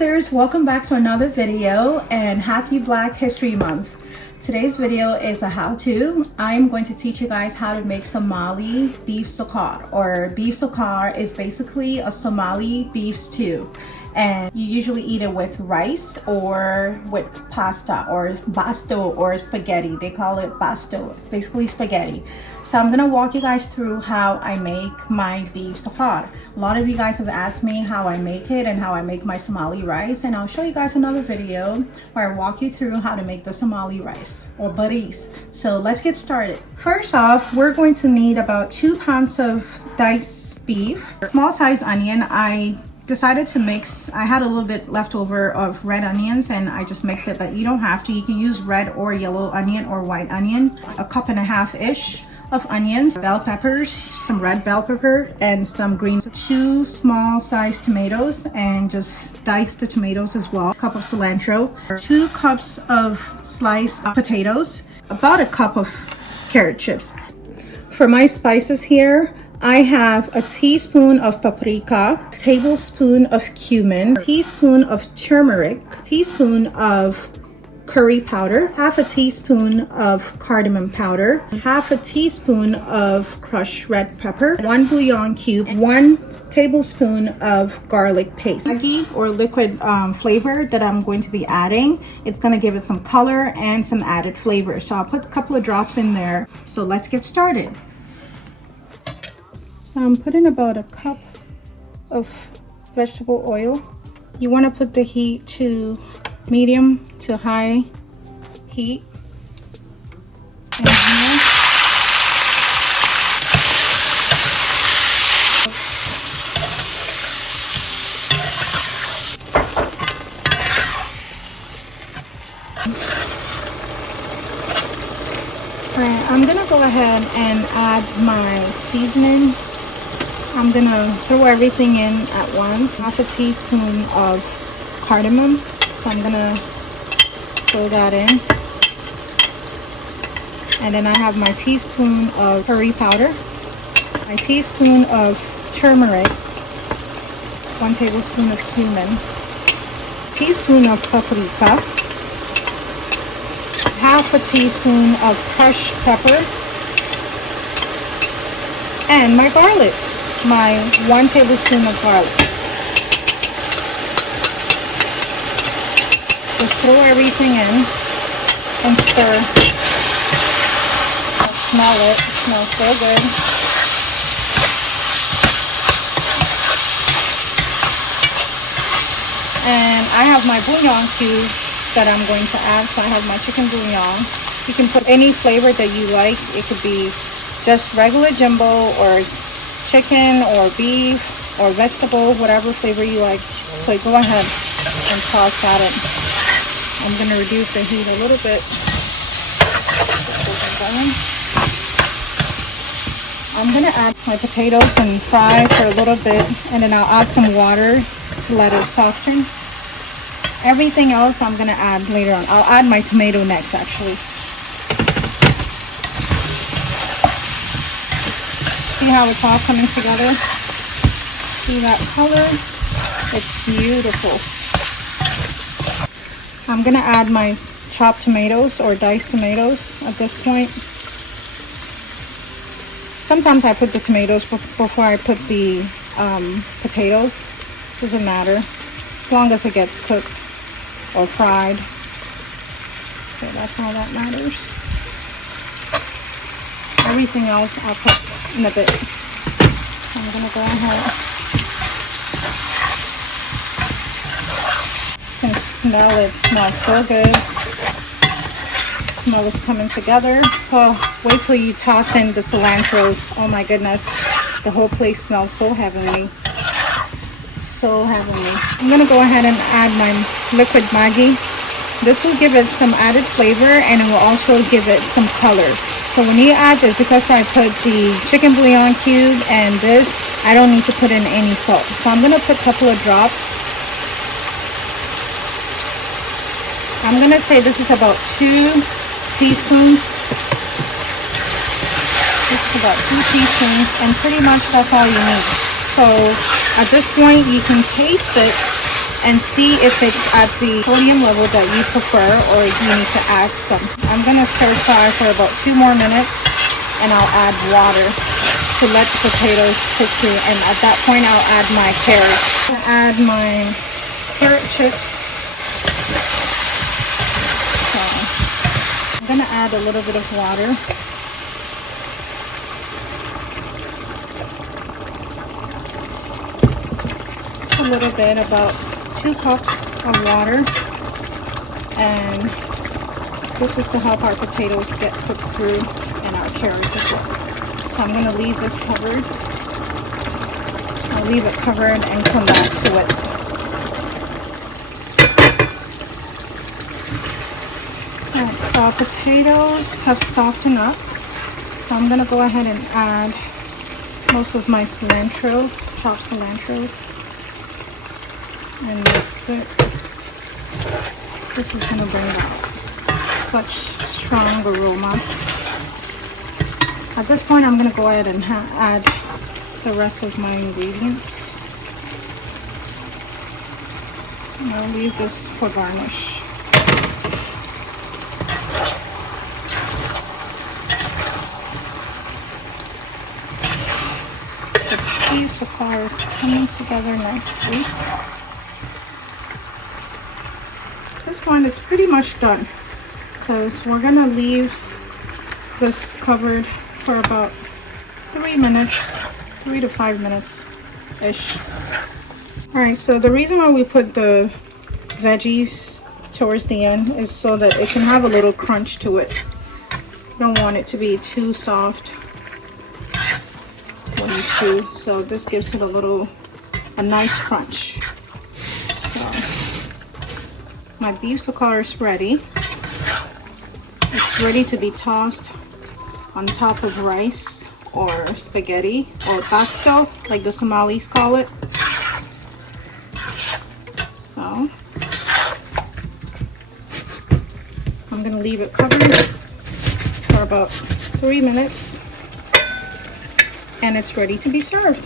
Dazers, welcome back to another video and happy Black History Month. Today's video is a how-to. I'm going to teach you guys how to make Somali beef suqaar, or beef suqaar is basically a Somali beef stew. And you usually eat it with rice or with pasta or basto or spaghetti. They call it basto, basically spaghetti. So I'm gonna walk you guys through how I make my beef suqaar. A lot of you guys have asked me how I make it and how I make my Somali rice, and I'll show you guys another video where I walk you through how to make the Somali rice or baris. So let's get started. First off, we're going to need about 2 pounds of diced beef, small size onion. I decided to mix, I had a little bit left over of red onions and I just mixed it, but you don't have to. You can use red or yellow onion or white onion. A cup and a half ish of onions, bell peppers, some red bell pepper, and some green. 2 small sized tomatoes, and just dice the tomatoes as well. A cup of cilantro, 2 cups of sliced potatoes, about a cup of carrot chips. For my spices here, I have a teaspoon of paprika, tablespoon of cumin, teaspoon of turmeric, teaspoon of curry powder, half a teaspoon of cardamom powder, half a teaspoon of crushed red pepper, 1 bouillon cube, 1 tablespoon of garlic paste. Maggi or liquid flavor that I'm going to be adding. It's going to give it some color and some added flavor. So I'll put a couple of drops in there. So let's get started. So I'm putting about a cup of vegetable oil. You want to put the heat to medium to high heat. Alright, I'm gonna go ahead and add my seasoning. I'm gonna throw everything in at once. Half a teaspoon of cardamom. So I'm gonna throw that in. And then I have my teaspoon of curry powder, my teaspoon of turmeric, 1 tablespoon of cumin, teaspoon of paprika, half a teaspoon of crushed pepper, and my garlic, my 1 tablespoon of garlic. Just throw everything in and stir. Smell it. It smells so good. And I have my bouillon cube that I'm going to add. So I have my chicken bouillon. You can put any flavor that you like. It could be just regular jumbo or chicken or beef or vegetable, whatever flavor you like. So go ahead and toss that in. I'm going to reduce the heat a little bit. I'm going to add my potatoes and fry for a little bit, and then I'll add some water to let it soften. Everything else I'm going to add later on. I'll add my tomato next, actually. See how it's all coming together? See that color? It's beautiful. I'm gonna add my chopped tomatoes or diced tomatoes at this point. Sometimes I put the tomatoes before I put the potatoes. Doesn't matter, as long as it gets cooked or fried. So that's all that matters. Everything else I'll put in a bit. So I'm gonna go ahead. You can smell it. It smells so good. The smell is coming together. Oh, wait till you toss in the cilantros. Oh my goodness, the whole place smells so heavenly. So heavenly. I'm gonna go ahead and add my liquid Maggi. This will give it some added flavor, and it will also give it some color. So when you add this, because I put the chicken bouillon cube and this, I don't need to put in any salt. So I'm gonna put a couple of drops. I'm gonna say this is about 2 teaspoons. This is about 2 teaspoons, and pretty much that's all you need. So at this point, you can taste it and see if it's at the sodium level that you prefer, or if you need to add some. I'm gonna stir fry for about 2 more minutes, and I'll add water to let the potatoes cook through, and at that point I'll add my carrots. I'll add my carrot chips. So I'm gonna add a little bit of water. Just a little bit, about 2 cups of water, and this is to help our potatoes get cooked through and our carrots as well. So I'm going to leave this covered. I'll leave it covered and come back to it. Alright, so our potatoes have softened up. So I'm going to go ahead and add most of my cilantro, chopped cilantro, and mix it. This is going to bring out such strong aroma. At this point, I'm going to go ahead and add the rest of my ingredients. And I'll leave this for garnish. The beef Suqaar is coming together nicely. At this point, it's pretty much done, because we're going to leave this covered for about 3 minutes, 3 to 5 minutes ish. All right, so the reason why we put the veggies towards the end is so that it can have a little crunch to it. Don't want it to be too soft when you chew, so this gives it a nice crunch. So my beef Suqaar is ready. It's ready to be tossed on top of rice or spaghetti or pasto, like the Somalis call it. So I'm gonna leave it covered for about 3 minutes, and it's ready to be served.